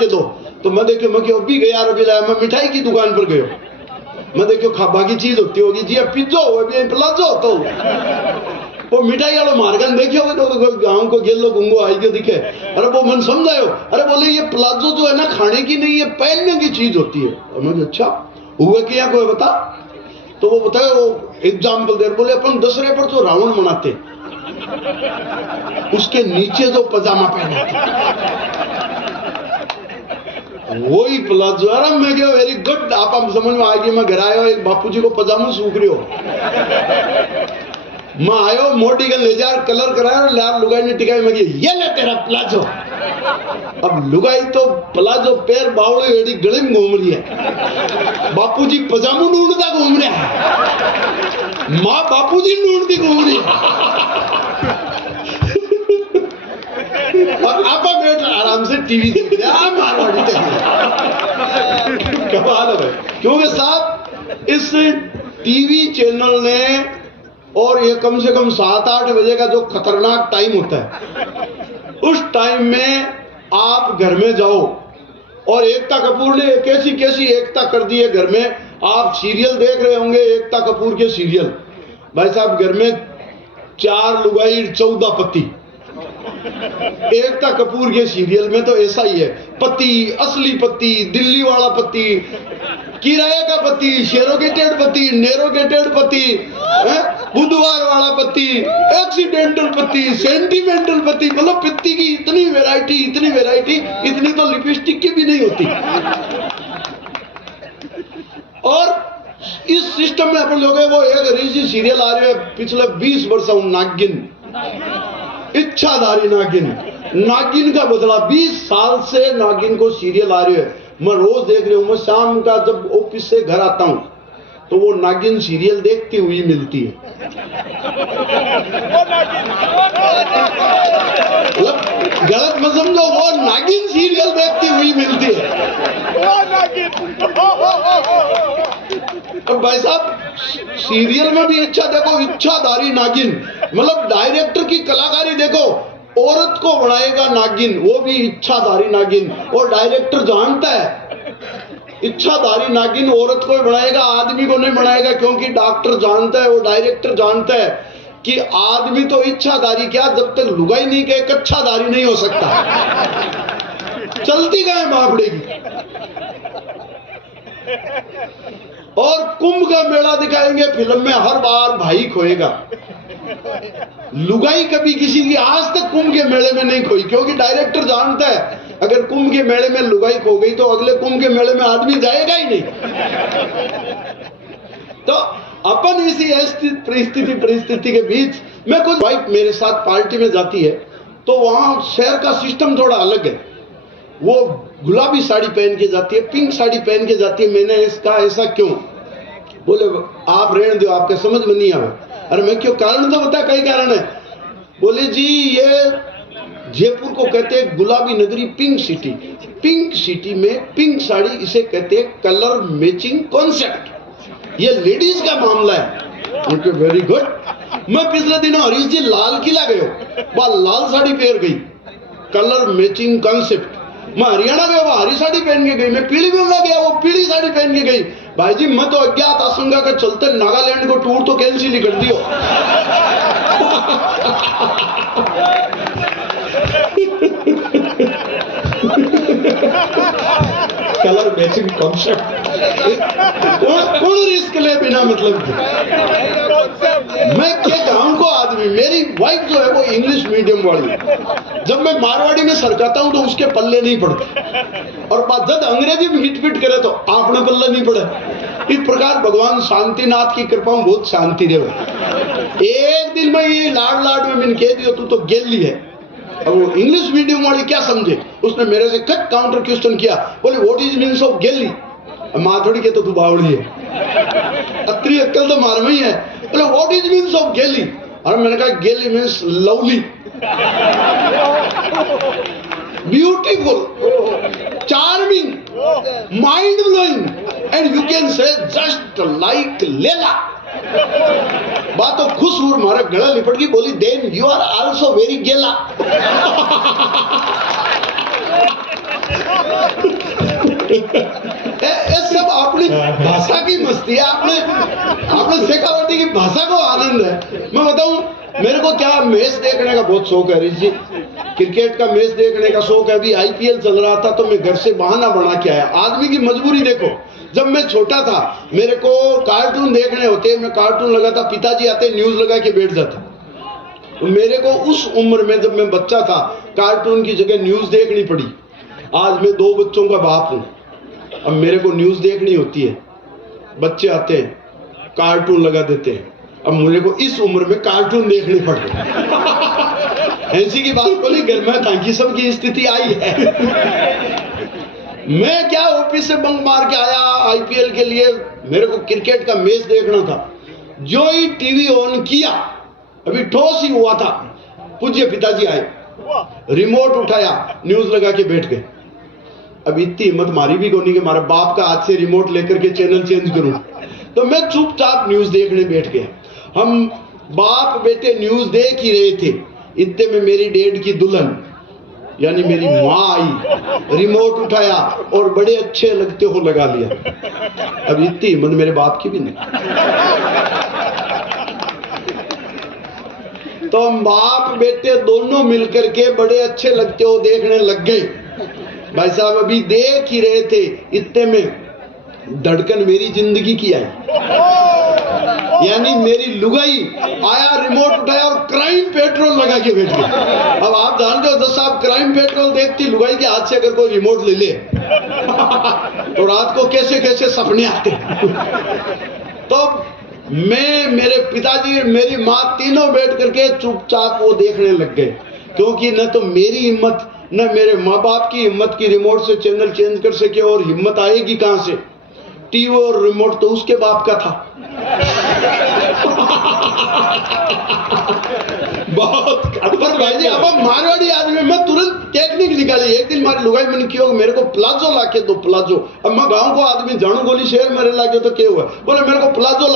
के दो। तो मैं देखियो मैं क्यों भी गया रुपये लाया, मैं मिठाई की दुकान पर गयो, मैं देखियो खाबा की चीज होती होगी जी, अब पिज्जो हो प्लाजो तो वो मिठाई वालों मारगन देखियो तो गाँव को गेलो गुंगो आई के दिखे। अरे वो मन समझायो, अरे बोले ये प्लाजो जो है ना खाने की नहीं, ये पहनने की चीज होती है। और मैं अच्छा हुआ क्या कोई बता, तो वो बताए वो एग्जाम्पल दे, बोले अपन दशहरे पर जो रावण मनाते उसके नीचे जो पजामा पहने वही प्लाजो। अरे मैं क्या वेरी गुड, आप हम समझ में आ गई। मैं घर आयो, एक बापू जी को पजामा सूख रही हो, मैं आयो मोटी गन ले जा कलर कराया और लाल लुगाई ने टिकाई, मैं ये ले तेरा प्लाजो। अब लुगाई तो प्लाजो पैर बावड़ी एडी गले में घूम रही है, बापूजी पजामू ढूंढता घूम रहा है, माँ बापूजी ढूंढती घूम रही है। और आपा बैठ आराम से टीवी देख रहे हैं, मारवाड़ी देख रहे। कमाल है भाई, क्योंकि साहब इस टीवी चैनल ने, और ये कम से कम 7-8 बजे का जो खतरनाक टाइम होता है, उस टाइम में आप घर में जाओ और एकता कपूर ने कैसी कैसी एकता कर दी है घर में। आप सीरियल देख रहे होंगे एकता कपूर के सीरियल, भाई साहब घर में 4 लुगाई 14 पति। एकता कपूर के सीरियल में तो ऐसा ही है, पति, असली पति, दिल्ली वाला पति, किराए का पति, शेरोगेटेड पति, नेरोगेटेड पति, बुधवार वाला पति, एक्सीडेंटल पति, सेंटिमेंटल पति, मतलब पति की इतनी वैरायटी, इतनी वैरायटी, इतनी तो लिपस्टिक की भी नहीं होती। और इस सिस्टम में अपन लोग वो एक रीसी सीरियल आ रही है पिछले 20 वर्ष, नागिन, इच्छाधारी नागिन, नागिन का बदला 20 साल से नागिन को सीरियल आ रही है। मैं रोज देख रही हूँ, मैं शाम का जब ऑफिस से घर आता हूँ तो वो नागिन सीरियल देखती हुई मिलती है। गलत मत समझो, वो नागिन सीरियल देखती हुई मिलती है। और भाई साहब सीरियल में भी इच्छा देखो, इच्छाधारी नागिन, मतलब डायरेक्टर की कलाकारी देखो, औरत को बनाएगा नागिन, वो भी इच्छाधारी नागिन। और डायरेक्टर जानता है इच्छाधारी नागिन औरत को बनाएगा, आदमी को नहीं बनाएगा, क्योंकि डॉक्टर जानता है, वो डायरेक्टर जानता है कि आदमी तो इच्छाधारी क्या, जब तक लुगाई नहीं कहे कच्छाधारी नहीं हो सकता। चलती गए बापड़े की। और कुंभ का मेला दिखाएंगे फिल्म में, हर बार भाई खोएगा। लुगाई कभी किसी की आज तक कुंभ के मेले में नहीं खोई, क्योंकि डायरेक्टर जानता है अगर कुंभ के मेले में लुगाई खो गई तो अगले कुंभ के मेले में आदमी जाएगा ही नहीं। तो अपन इसी परिस्थिति के बीच में, कुछ वाइफ मेरे साथ पार्टी में जाती है तो वहां शहर का सिस्टम थोड़ा अलग है। वो गुलाबी साड़ी पहन के जाती है, पिंक साड़ी पहन के जाती है। मैंने इसका ऐसा क्यों, बोले आप रहने दो, आपके समझ में नहीं आवे। अरे मैं क्यों, कारण तो बता, कई कारण है। बोले जी ये जयपुर को कहते हैं गुलाबी नगरी, पिंक सिटी। पिंक सिटी में पिंक साड़ी, इसे कहते हैं कलर मैचिंग कॉन्सेप्ट। ये लेडीज का मामला है। Okay very good. मैं पिछले दिनों हरीश जी लाल किला गए, वहां लाल साड़ी पहन गई, कलर मैचिंग कॉन्सेप्ट। मैं हरियाणा गया, वो हरी साड़ी पहन के गई। मैं पीली में गया, वो पीली साड़ी पहन के गई। भाई जी मैं तो अज्ञात आशंका के चलते नागालैंड को टूर तो कैंसिल ही कर दियो। कलर मैचिंग कॉन्सेप्ट कौन रिस्क ले बिना मतलब के। मैं क्या गांव को आदमी, मेरी वाइफ जो है वो इंग्लिश मीडियम वाली, जब मैं मारवाड़ी में सरकाता हूं तो उसके पल्ले नहीं पड़ते, और जब अंग्रेजी में हिट पिट करे तो आपने पल्ले नहीं पड़े। इस प्रकार भगवान शांतिनाथ की कृपा में बहुत शांति रहे। एक दिन में ये लाड लाड में मैंने कह दिया तू तो गेली है। अब वो इंग्लिश मीडियम वाली क्या समझे, उसने मेरे से कट काउंटर क्वेश्चन किया, बोले व्हाट इज मीन्स ऑफ गेली। माँ थोड़ी के तो तू बावड़ी है, अत्री अक्कल तो मार में ही है। बोले व्हाट इज मीन्स ऑफ गेली। और मैंने कहा गेली means lovely, beautiful, charming, mind blowing, and you can say just like लेला। बात तो खुश हुई, मारा गला लिपट गई, बोली then you are also very गेला। ये सब अपनी भाषा की मस्ती है। आपने शेखावटी की भाषा को आनंद है। मैं बताऊं, मेरे को क्या मैच देखने का बहुत शौक है ऋषि, क्रिकेट का मैच देखने का शौक है। अभी आईपीएल चल रहा था तो मैं घर से बहाना बना के आया। आदमी की मजबूरी देखो, जब मैं छोटा था मेरे को कार्टून देखने होते, मैं कार्टून लगाता, पिताजी आते न्यूज लगा के बैठ जाते। तो मेरे को उस उम्र में जब मैं बच्चा था कार्टून की जगह न्यूज देखनी पड़ी। आज मैं 2 बच्चों का बाप हूं, अब मेरे को न्यूज देखनी होती है। बच्चे आते हैं कार्टून लगा देते हैं, अब मुझे को इस उम्र में कार्टून देखनी पड़ रही। ऐसी की बात बोली घर में ताकि सबकी स्थिति आई है। मैं क्या ऑफिस से बंक मार के आया आईपीएल के लिए, मेरे को क्रिकेट का मैच देखना था। जो ही टीवी ऑन किया, अभी ठोस ही हुआ था, पूज्य पिताजी आए, रिमोट उठाया, न्यूज लगा के बैठ गए। अब इतनी हिम्मत मारी भी कोनी कि हमारे बाप का हाथ से रिमोट लेकर के चैनल चेंज करूं। तो मैं चुपचाप न्यूज देखने बैठ गया। हम बाप बेटे न्यूज देख ही रहे थे, इतने में मेरी डेड की दुल्हन यानी मेरी माँ आई, रिमोट उठाया और बड़े अच्छे लगते हो लगा लिया। अब इतनी हिम्मत मेरे बाप की भी नहीं। तो हम बाप बेटे दोनों मिलकर के बड़े अच्छे लगते हो देखने लग गए। भाई साहब अभी देख ही रहे थे, इतने में धड़कन मेरी जिंदगी की आई, यानी मेरी लुगाई आया, रिमोट उठाया और क्राइम पेट्रोल लगा के बैठ गया। अब आप जानते हो जब साहब क्राइम पेट्रोल देखती लुगाई के हाथ से अगर कोई रिमोट ले ले तो रात को कैसे कैसे सपने आते। तो मैं, मेरे पिताजी, मेरी माँ तीनों बैठ करके चुपचाप वो देखने लग गए, क्योंकि न तो मेरी हिम्मत न मेरे माँ बाप की हिम्मत की रिमोट से चैनल चेंज कर सके, और हिम्मत आएगी कहां से, टीवी और रिमोट तो उसके बाप का था। बहुत पर भाई जी अब मारवाड़ी आदमी, मैं तुरंत टेक्निक निकाली। एक दिन मारी लुगाई मन क्यों मेरे को प्लाजो लाके दो, प्लाजो। अब मैं गांव को आदमी जानू गोली शहर में रह लागे तो क्या हुआ, बोले मेरे को प्लाजो